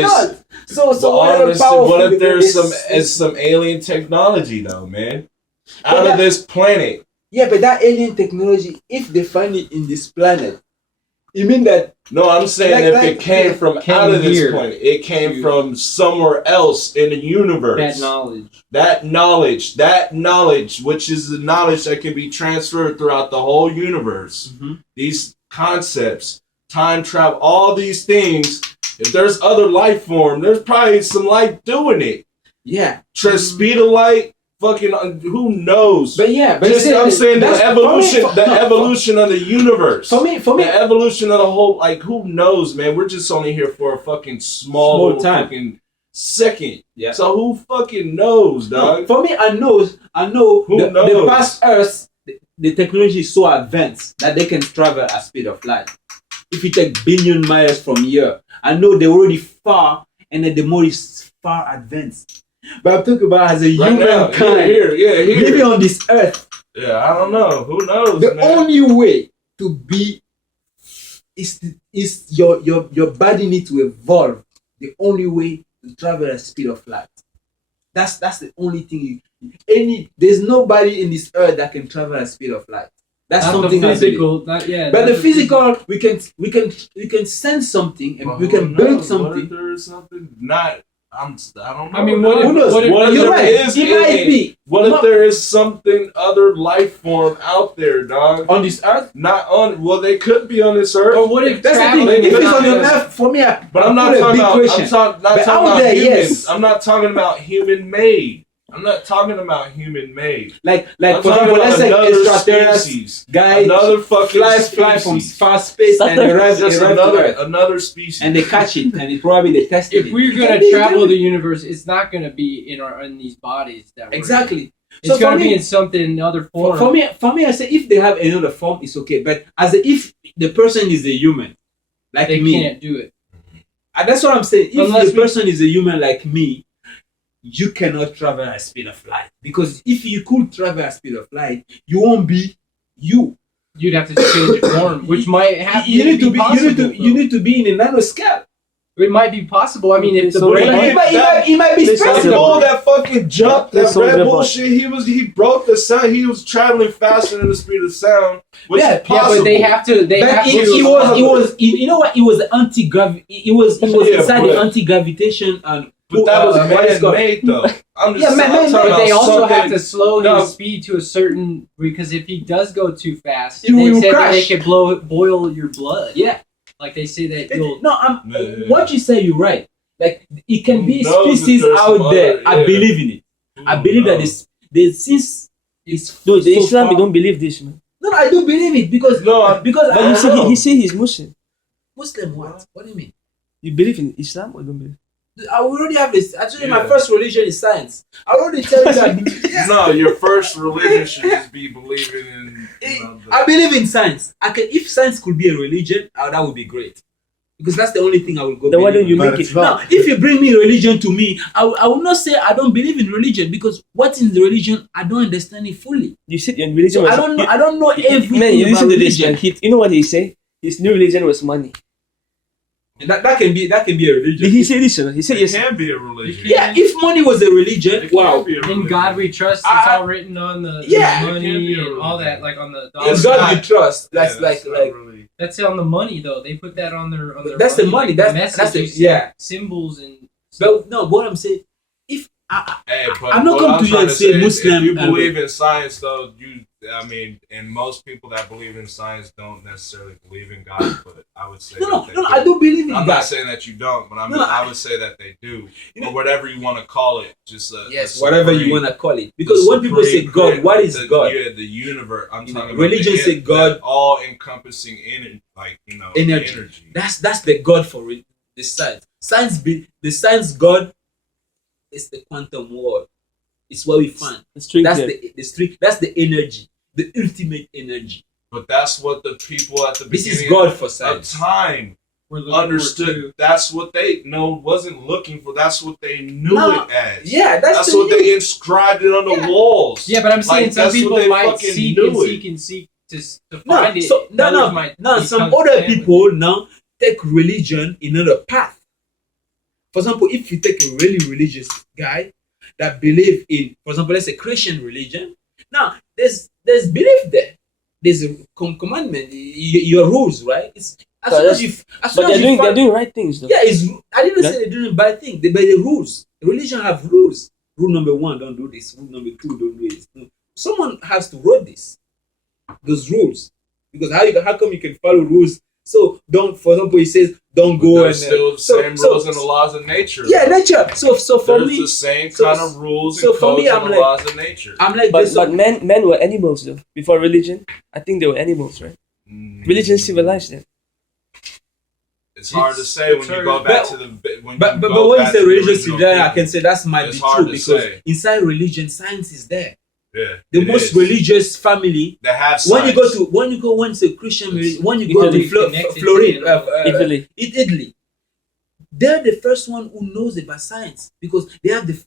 not? So What if there's some alien technology though, man? Out of this planet. Yeah, but that alien technology, if they find it in this planet, you mean that? No, I'm saying if it came from out of this planet, it came from somewhere else in the universe. That knowledge, which is the knowledge that can be transferred throughout the whole universe. Mm-hmm. These concepts, time travel, all these things. If there's other life form, there's probably some life doing it. Yeah. Speed of light. Fucking who knows? But I'm saying the evolution of the universe. For me, the evolution of the whole, like, who knows, man? We're just only here for a fucking small time, fucking second. Yeah. So who fucking knows, dog? For me, I know. Who knows? The past Earth, the technology is so advanced that they can travel at speed of light. If you take billion miles from here, I know they're already far, and then the more is far advanced. But I'm talking about as a humankind living on this earth. Yeah, I don't know. Who knows? The only way to be is your body needs to evolve. The only way to travel at the speed of light. That's the only thing. There's nobody in this earth that can travel at the speed of light. That's something physical. But the physical, we can sense something and we can build something. What if there is something not? I don't know. I mean, what if there is something other life form out there, dog? On this earth? Not on. Well, they could be on this earth. Or what if that's the thing? If it's on your earth, for me, but I'm not talking about. I'm not talking about humans. Yes. I'm not talking about human made. I'm not talking about human made. Like for example, let's say extraterrestrials, guys, another fucking fly from far space and arrive another species, and they catch it, and it probably they test it. If we're gonna travel the universe, it's not gonna be in these bodies that exactly. It's gonna be in something in other form. For me, I say if they have another form, it's okay. But if the person is a human, like they me, can't do it. And that's what I'm saying. If the person is a human like me, you cannot travel at the speed of light. Because if you could travel at the speed of light, you won't be you. You'd have to change your form, which might have you need to be in a nanoscale. It might be possible. I mean, if the brain, it might be possible. That fucking jump, that Red Bull shit. He broke the sound. He was traveling faster than the speed of sound. Which is possible. Yeah, but they have to. It was. You know what? It was anti-gravity. It was inside the anti-gravitation and. But that was man-made though. I'm just but they also have to slow his speed to a certain, because if he does go too fast, they said that they can boil your blood. Yeah, like they say that you'll. No, what you say, you're right. Like it can be species out there. I believe in it. I believe that since it's the Islam, we don't believe this, man. No, I do believe it because but you say he say he's Muslim. Muslim what? What do you mean? You believe in Islam or don't believe? I already have this. Actually, my first religion is science. I already tell you that. No, your first religion should just be believing in. I believe in science. If science could be a religion, that would be great. Because that's the only thing I will go. Then why don't you make it? Now, if you bring me religion to me, I will not say I don't believe in religion, because what's in the religion, I don't understand it fully. You said in religion. So I don't know everything. Man, you listen about to this, man. You know what he say? His new religion was money. That can be a religion. Did he say this? He said yes. It can be a religion. Yeah, if money was a religion, wow. In God we trust. It's all written on the money and all that, like on the. In God we trust. That's really. That's on the money though. They put that on their. That's the money. That's the symbols and. But no, what I'm saying, if I'm not going to you and say Muslim. If you believe in science, though, and most people that believe in science don't necessarily believe in God, but I would say no, I do believe in God. I'm not saying that you don't, but I would say that they do, or whatever you want to call it. Just whatever you want to call it. Because when people say God, what is God? Yeah, the universe. I'm talking about religion. Say God, all-encompassing energy. That's the God for the science. The science God is the quantum world. It's what we find. That's the energy, the ultimate energy. But that's what the people at the beginning of time understood. That's what they wasn't looking for. That's what they knew it as. Yeah, that's what they inscribed it on the walls. Yeah, but I'm saying some people might seek and seek to find it. Some other people now take religion in another path. For example, if you take a really religious guy that believe in, for example, let's say Christian religion. Now, there's belief there. There's a commandment, your rules, right? It's as soon as you, as soon But as they're doing right things though. yeah, it's. I didn't say they're doing bad thing. They by the rules. Religion have rules. Rule number 1, don't do this. Rule number 2, don't do this. No. Someone has to write this. Those rules, because how come you can follow rules? So don't, for example, he says don't go and still the same rules and the laws of nature. Yeah, nature. So for there's me, the same kind of rules so and for codes me, and the laws of nature. I'm like, but men were animals though. Before religion, I think they were animals, right? Religion civilized them. It's hard to say when you go back to the. But when you say religion civilized, I can say that might be true because inside religion, science is there. Yeah, the most religious family. They have science. When you go to Christian religion, when you go to Florida, Italy, they're the first one who knows about science because they have the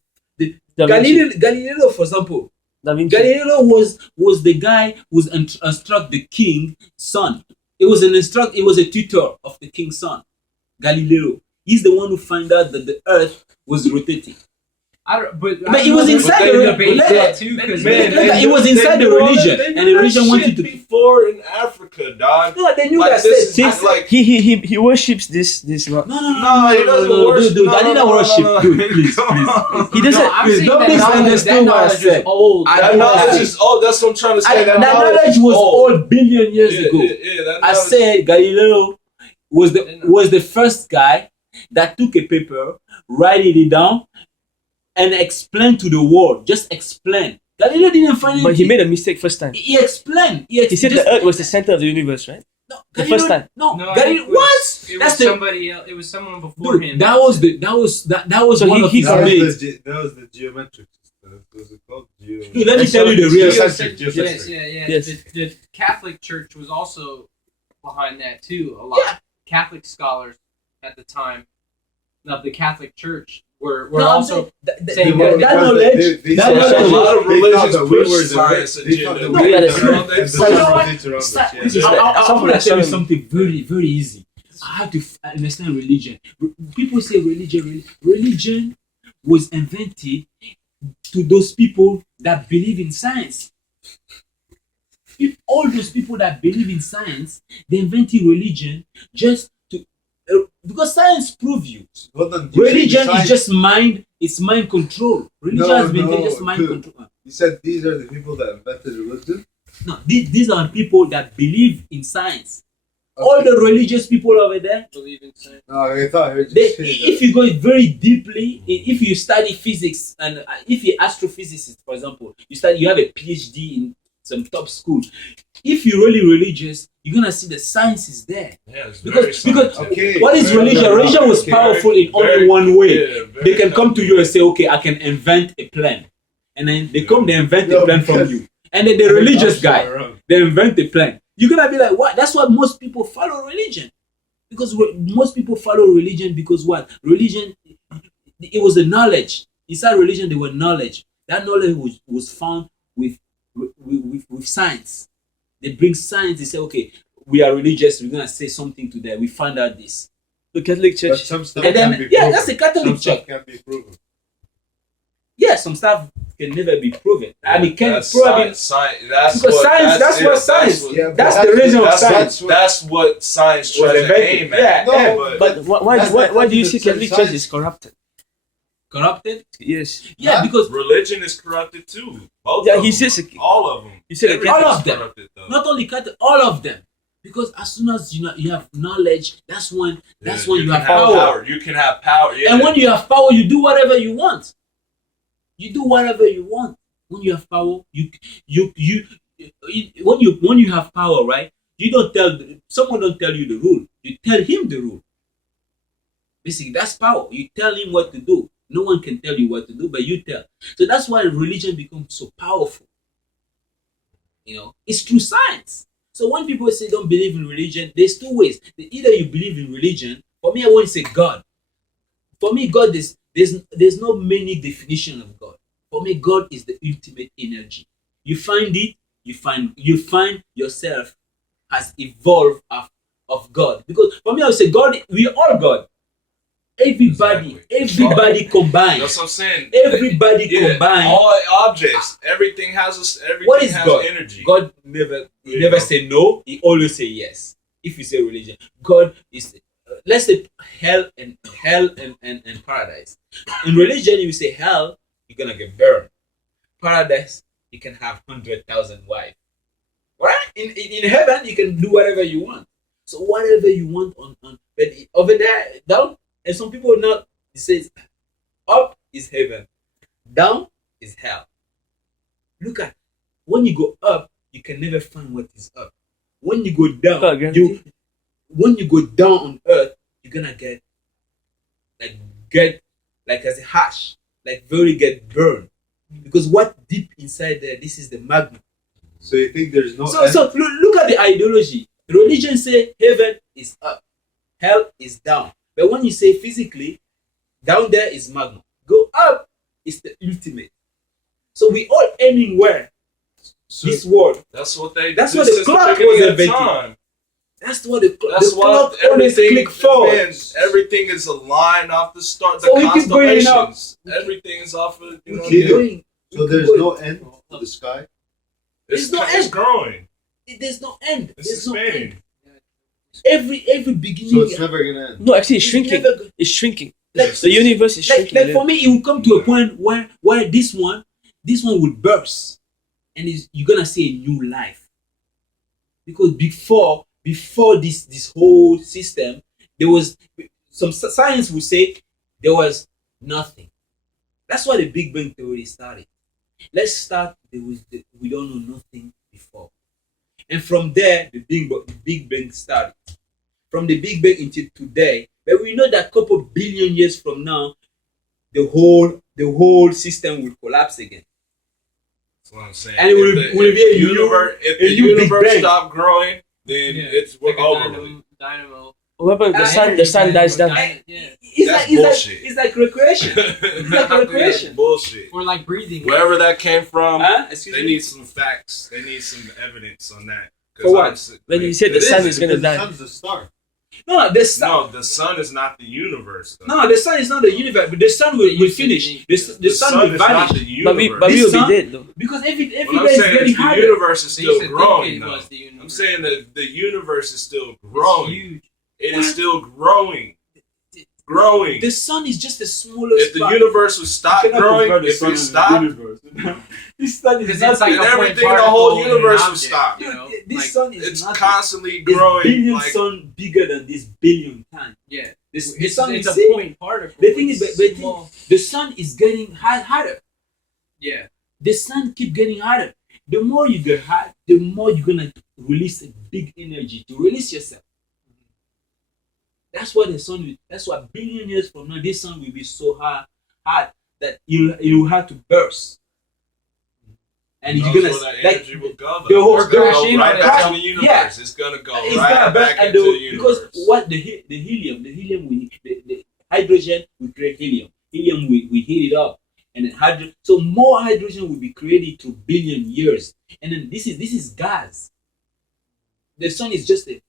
Galileo, for example. Galileo was the guy who instruct the king's son. It was a tutor of the king's son, Galileo. He's the one who found out that the Earth was rotating. But it was inside the religion too, because it was inside the religion, and the religion wanted to before in Africa, dog. No, they knew like that. Like he worships this. No, he doesn't worship. Dude, I didn't worship. Dude, please. He doesn't. Don't misunderstand what I said. That knowledge is old. That's what I'm trying to say. That knowledge was old billion years ago. I said Galileo was the first guy that took a paper, write it down, and explain to the world. Just explain. Galileo didn't find it. But he made a mistake first time. He explained. He said the Earth was the center of the universe, right? No, the first time. No, Galileo. What? That's somebody else. It was someone before him. That was so one of his mates. That was the geometric system. Was it called Dude, let me tell you the real geocentric. Yes. The Catholic Church was also behind that too. A lot. Yeah. Catholic scholars at the time of the Catholic Church were also saying that knowledge. A lot of religions push science I'm going to tell you something very, very easy. I have to understand religion. People say religion. Religion was invented to those people that believe in science. If all those people that believe in science, they invented religion just to because science proves you. Religion is just mind. It's mind control. Religion has been just mind control. You said these are the people that invented religion? No, these are people that believe in science. Okay. All the religious people over there believe in science. No, I thought if you go very deeply, if you study physics and if you're astrophysicist, for example, you have a PhD in some top school. If you're really religious, you're gonna see the science is there. Yeah, it's because what is religion? Religion was powerful in only one way. They can come to you and say, okay, I can invent a plan, and then they invent a plan from you, and then the religious guy, they invent a plan. You're gonna be like, what? That's why most people follow religion, because most people follow religion because what? Religion, it was the knowledge inside religion. There was knowledge. That knowledge was found with science. They bring science. They say, okay, we are religious. We're gonna say something to them. We found out this. The Catholic Church. But some stuff can be proven. That's the Catholic Church. Can be proven. Yeah, some stuff can never be proven. I mean, that's what science. That's the reason of science. That's what science tries to aim at. But why do you see Catholic Church is corrupted? Corrupted? Yes. Yeah, because religion is corrupted too. Both he says all of them. He said all of them. Not only Catholic, all of them. Because as soon as you have knowledge, that's when you have power. You can have power. Yeah. And when you have power, you do whatever you want. You do whatever you want. When you have power, when you have power, right? Someone don't tell you the rule. You tell him the rule. Basically, that's power. You tell him what to do. No one can tell you what to do, but you tell. So that's why religion becomes so powerful. It's through science. So when people say don't believe in religion, there's two ways. Either you believe in religion. For me, I want to say God. For me, God is there's no many definition of God. For me, God is the ultimate energy. You find it, you find yourself has evolved of God. Because for me, I would say God, we are all God. Everybody combined. That's what I'm saying. Everybody combined. All objects, everything has What is has God? energy. God never say no. He always say yes. If you say religion, God is let's say hell and paradise. In religion, you say hell, you're gonna get burned. Paradise, you can have 100,000 wives. Right? In heaven, you can do whatever you want. So whatever you want on but over there down, and some people not. It says up is heaven, down is hell. Look at when you go up, you can never find what is up. When you go down, when you go down on earth, you're gonna get as a hash, like very get burned. Because what deep inside there, this is the magma. So you think there's no So look at the ideology. Religion say heaven is up, hell is down. But when you say physically, down there is magma. Go up is the ultimate. So we all aiming where? So this world. That's what the clock was invented. That's what the clock always click forward. Everything is aligned off the start. The So we keep going up. Everything is off of So there's no end to the sky. There's no It's end. growing. There's no end. It's There's no expanding. end. Every beginning. So it's never gonna end. No, actually, it's it's shrinking. never go- It's shrinking. Like, The universe is shrinking. like for me, it will come to a point where this one will burst, and you're gonna see a new life. Because before this whole system, there was some science would say there was nothing. That's why the Big Bang theory started. Let's start. We don't know nothing before, and from there the Big Bang started. From the Big Bang until today, but we know that couple billion years from now, the whole system will collapse again. That's what I'm saying. And it will be a universe. If the universe stopped growing, then we're over with. Dynamo. What about the sun dies down? It's like recreation. It's like recreation. Bullshit. Or like breathing. Wherever that came from, Excuse they me? need some facts. They need some evidence on that. For what? When you said the sun is gonna The die. sun's the star. No, the sun. No, the sun is not the universe. Though. No, the sun is not the universe, but the sun will finish. The sun will is not vanish the universe. But we will sun- be dead though. because every day What I'm is saying getting is the harder. universe is They used still to think growing. it Though. was the universe. I'm saying that the universe is still It's growing. huge. It is still growing. Growing. The sun is just the smallest If the part. universe would stop You cannot growing, compare the if sun it and the stopped, universe. This sun is Because not it's like then a point everything in the whole particle in an universe would object, stop. you know? this Like, sun is it's not constantly there's growing. billion Like, sun bigger than this billion times. yeah. The It's, sun it's is a point particle. The thing is, It's but small. the sun is getting harder. Yeah. The sun keep getting harder. The more you get hot, the more you're gonna release a big energy to release yourself. That's what the sun will. That's why billion years from now, this sun will be so hot that you'll have to burst. And you're gonna that like energy will go. the whole It's gonna go crash right in, back crash- in the universe. yeah. It's gonna go it's right gonna burst back and into the universe. because what the helium the hydrogen will create helium. Helium we heat it up, and then so more hydrogen will be created through billion years. And then this is gas. The sun is just a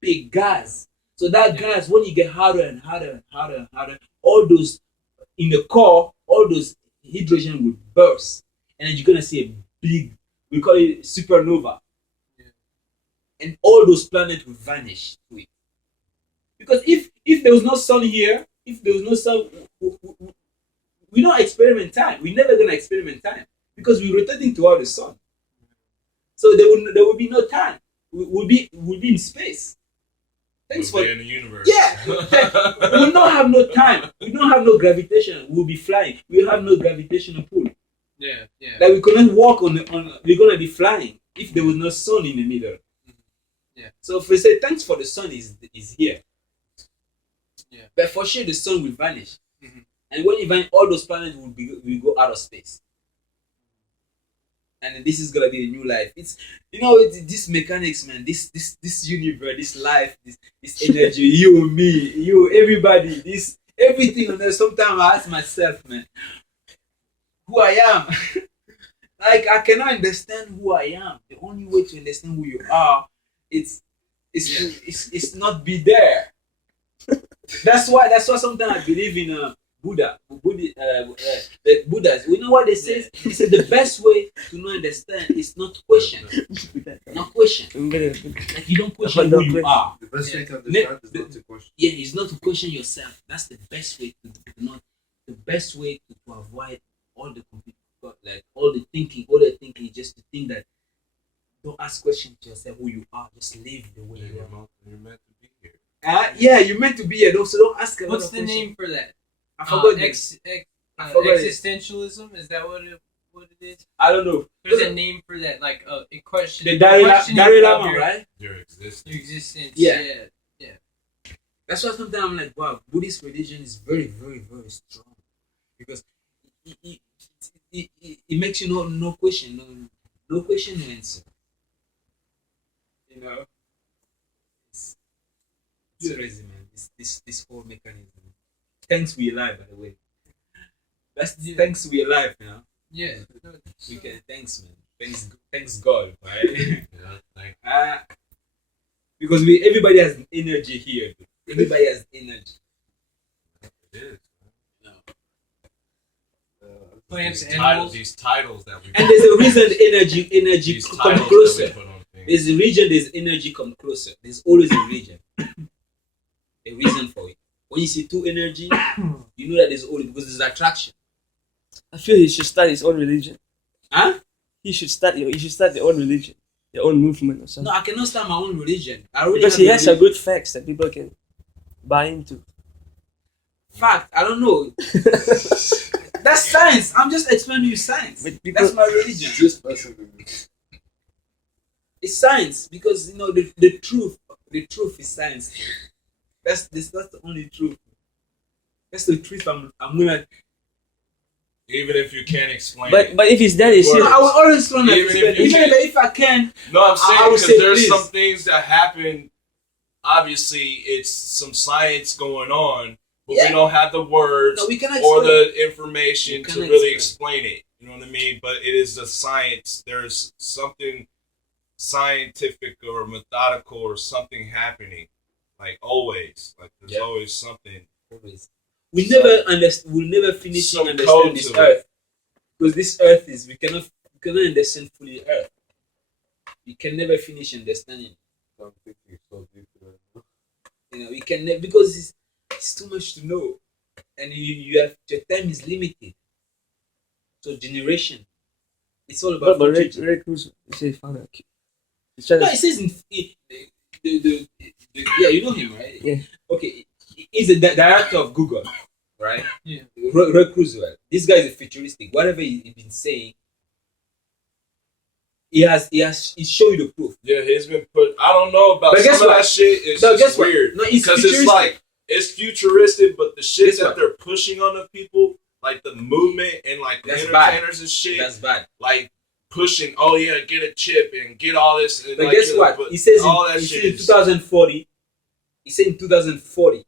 big gas. So that gas, when you get harder and harder and harder and harder, all those in the core, all those hydrogen will burst, and then you're gonna see a big, we call it supernova, and all those planets will vanish to it. Because if there was no sun here, if there was no sun, we don't experiment time. We're never gonna experiment time because we're rotating toward the sun. So there will be no time. We'll be in space. Thanks We'll for be in the universe. yeah. We'll not have no time. We don't have no gravitation. We'll be flying. We'll have no gravitational pull. Yeah. Yeah. Like we couldn't walk on. We're gonna be flying if there was no sun in the middle. Yeah. So if we say thanks for the sun is here. Yeah. But for sure the sun will vanish. Mhm. And when you vanish, all those planets will go out of space. And then this is gonna be a new life. It's this mechanics, man. This universe, this life, this energy. You, me, you, everybody. This everything. And then sometimes I ask myself, man, who I am. Like I cannot understand who I am. The only way to understand who you are, it's not be there. That's why sometimes I believe in Buddhas. We know what they say. They say the best way to not understand is not to question. Not question. Like you don't question who you are. The best way to understand is not to question. Yeah, it's not to question yourself. That's the best way to not. The best way to avoid all the like all the thinking is just to think that don't ask questions to yourself who you are. Just live the way you are. You're meant to be here. Yeah, you're meant to be here. So don't ask a lot What's of the questions. name for that? I forgot. I forgot it. Existentialism? Is that what it is? I don't know. There's a name for that, like a question. The Dalai Lama, right? Your existence. Your existence. Yeah. Yeah. That's why sometimes I'm like, wow, Buddhist religion is very, very, very strong because it makes you no question, no question, no answer. You know, it's crazy, man. This whole mechanism. Thanks we alive, by the way. Thanks we alive, you know. Yeah. We can thanks, man. Thanks God, right? Yeah, because everybody has energy here. Dude. Everybody has energy. it is. Plants, animals. These titles that we And there's a reason energy these come titles closer. that we put on things. There's a region, there's energy come closer. There's always a region. A reason for it. When you see two energy, you know that there's always because there's attraction. I feel he should start his own religion. Huh? He should start their own religion, their own movement or No, something. I cannot start my own religion. I already Because have he a has some religion. good facts that people can buy into. Fact, I don't know. That's science. I'm just explaining to you science. But people, That's my religion. This person. It's science because the truth is science. That's the only truth. That's the truth. I'm gonna. Even if you can't explain but it. if his dad is No, serious, I will always try to Even explain. if you Even can't- if I can. No, I'm I saying would because say there's please. some things that happen. Obviously, it's some science going on, but Yeah. we don't have the words No, we cannot or explain. the information We to cannot really explain. explain it. You know what I mean? But it is the science. There's something scientific or methodical or something happening. Like always. Like there's Yeah. always something. We never understand. We'll never finish Some to code understand this to it. earth because this earth is we cannot understand fully earth. We can never finish understanding. I'm thinking so deep. We can never because it's too much to know, and you have your time is limited. So generation, it's all about. but Ray Cruz, he said he found a kid. He's trying No, to. it says the yeah, you know him, right? Yeah. Okay, he's the director of Google, right? Yeah. Ray Kurzweil. This guy is a futuristic. Whatever he's been saying, he showed you the proof. Yeah, he's been put. I don't know about But guess some of what? that shit. It's No, just guess what? weird No, it's because it's futuristic. like it's futuristic, but the shit Guess that what? they're pushing on the people, like the movement and like the That's bad. entertainers and shit, That's bad. like pushing. Oh yeah, get a chip and get all this. And But like, guess what? but He says all that he shit said in is- 2040. He said in 2040.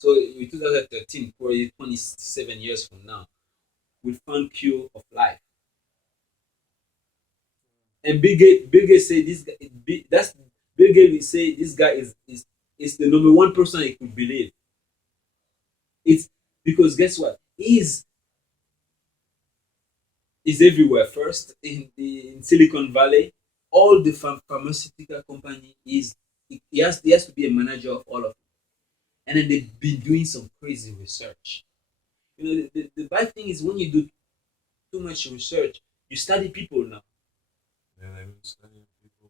So in 2013, probably 27 years from now, we'll find cure of life. And Bill Gates say this guy. Bill Gates will say this guy is the number one person he could believe. It's because guess what? He's everywhere. First in Silicon Valley, all the pharmaceutical company he has to be a manager of all of it. And then they've been doing some crazy research. The bad thing is when you do too much research, you study people now. Yeah, they've been studying people.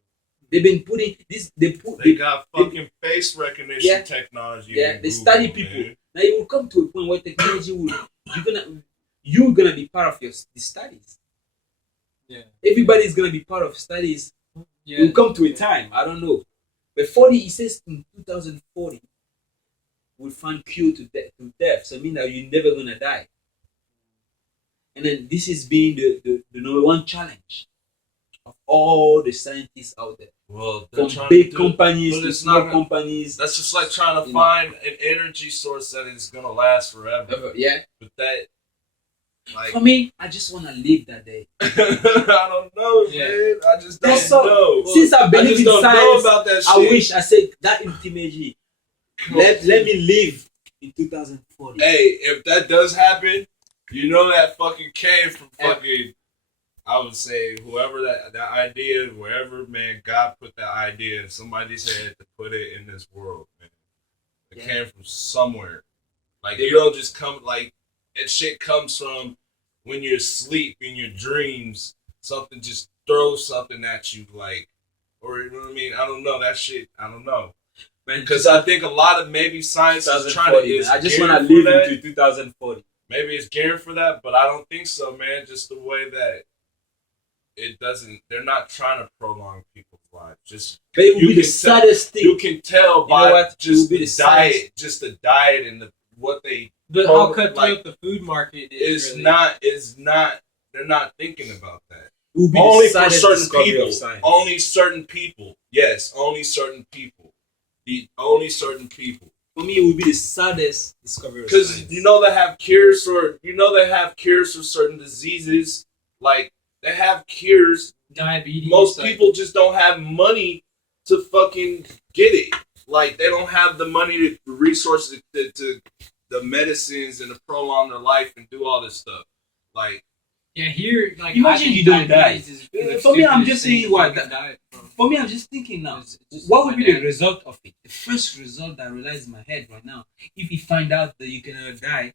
They've been putting this. They got fucking face recognition Yeah. technology. Yeah, on they Google, study people. man. Now you will come to a point where technology will you're gonna be part of the studies. Yeah. Everybody's gonna be part of studies. Yeah. We'll come to a time. I don't know. But 40, he says in 2040, we'll find cure to death. So I mean that you're never gonna die. And then this is being the number one challenge of all the scientists out there. Well, they're From trying big to do it, companies but to it's small not- companies. That's just like trying to You know. find an energy source that is gonna last forever. Yeah. But that, like, For me, I just wanna live that day. I don't know, Yeah. man. I just don't That's so- know. Since I I believe just in don't know science, about that shit. I wish I said that ultimately. Let me live in 2040. Hey, if that does happen, you know that fucking came from fucking. I would say whoever that idea, wherever man God put that idea in somebody's head to put it in this world, man. It came from somewhere. Like you don't just come like that shit comes from when you're asleep in your dreams. Something just throws something at you, like, or you know what I mean. I don't know that shit. I don't know. Because I think a lot of maybe science is trying to. I just want to live into 2040. Maybe it's geared for that, but I don't think so, man. Just the way that it doesn't. They're not trying to prolong people's lives. Just but it would be the saddest thing. You can tell by just the diet, and what they. But how cutthroat the food market is really. not. They're not thinking about that. Only for certain people. Only certain people. Yes, only certain people. Only certain people. For me, it would be the saddest discovery. Because you know they have cures for certain diseases. Like they have cures. Diabetes. Most people just don't have money to fucking get it. Like they don't have the money to the resources to the medicines and to prolong their life and do all this stuff. Like. Yeah, here, like, imagine you don't die. For me, I'm just saying what. For me, I'm just thinking now. What would be the result of it? The first result that arises in my head right now, if you find out that you cannot die.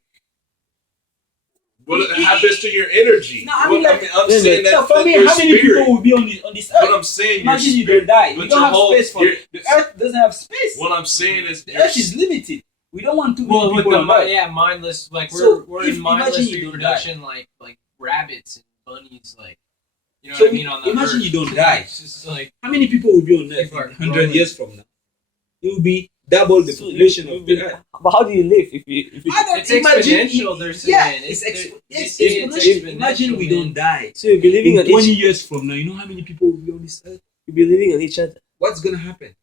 What happens to your energy? No, I mean, I'm saying that. For me, how many people will be on this earth? What I'm saying, imagine you don't die. You don't have space for it. The earth doesn't have space. What I'm saying is, the earth is limited. We don't want too many people on earth. Mindless. Like we're in mindless reproduction, like rabbits and bunnies, like, you know what I mean? On the imagine earth. You don't die. It's just like, how many people will be on Earth 100 years from now? It will be double the population of the Earth. But how do you live if you it's exponential? They're saying. Yeah, it's exponential. Imagine we don't die. So you'll be living on 20 years from now. You know how many people will be on this Earth? You'll be living on each other. What's gonna happen?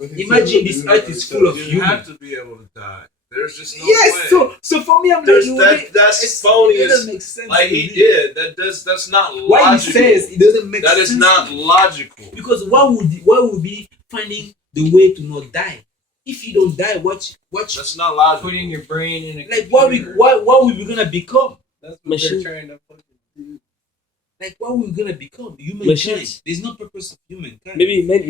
Imagine this Earth is full of humans. You have to be able to die. There's just no way. So for me, I'm like, that's phony. It doesn't make sense. Like he did. That's not logical. Why he says it doesn't make sense. That is not logical. Because why would be finding the way to not die? If you don't die, what? That's not logical. Putting your brain in a like what we gonna become? That's what they're trying to fucking do. Like what we gonna become? Humankind. Machines. There's no purpose of humankind. Maybe he meant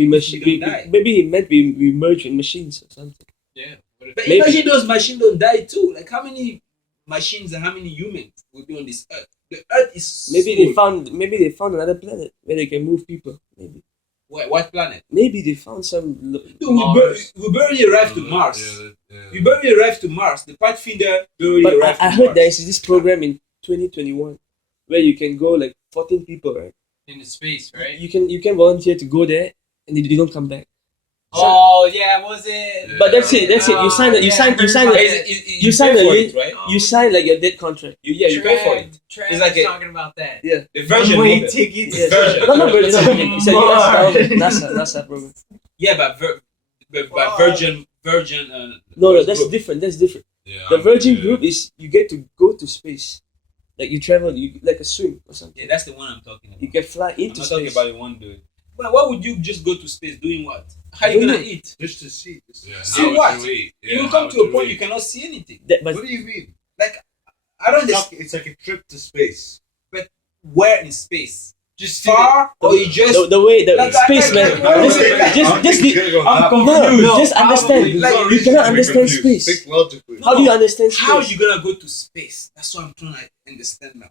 maybe he meant we merge with machines or something. Yeah. But imagine those machines don't die too. Like how many machines and how many humans will be on this Earth? The Earth is maybe they found another planet where they can move people. Maybe. What planet? Maybe they found some. We barely arrived to Mars. We barely arrived to Mars. The Pathfinder barely arrived. I heard there is this program in 2021 where you can go like 14 people, right? Into space, right? You can volunteer to go there and they don't come back. Oh yeah, was it? But that's it. You sign like your debt contract. You pay for it. It's like talking about that. Yeah, the version one-way tickets. Yes. Not version. It's a US NASA program. Yeah, but Virgin. No, that's different. Yeah, the Virgin group is you get to go to space, like you travel, you like a swim or something. Yeah, that's the one I'm talking about. You can fly into space. I'm talking about the one dude. But why would you just go to space doing what? How are you gonna eat? Just to see. See what? You will come to a point you cannot see anything. What do you mean? Like, I don't. It's like a trip to space. But where in space? Just far, or you just the way the space man. I'm confused. Just understand. Like, you cannot understand space. Think logically. How do you understand space? How are you gonna go to space? That's what I'm trying to understand now.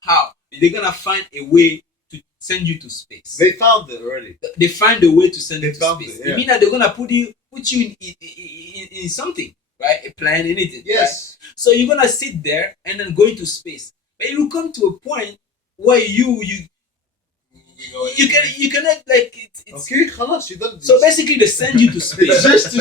How? They're gonna find a way to send you to space. They found it already. They find a way to send you to space. It, yeah. It means that they're gonna put you in something, right? A plane, anything. Yes. Right? So you're gonna sit there and then go into space. But you come to a point where you cannot like it's okay. خلاص, you don't. So basically, they send you to space. Just to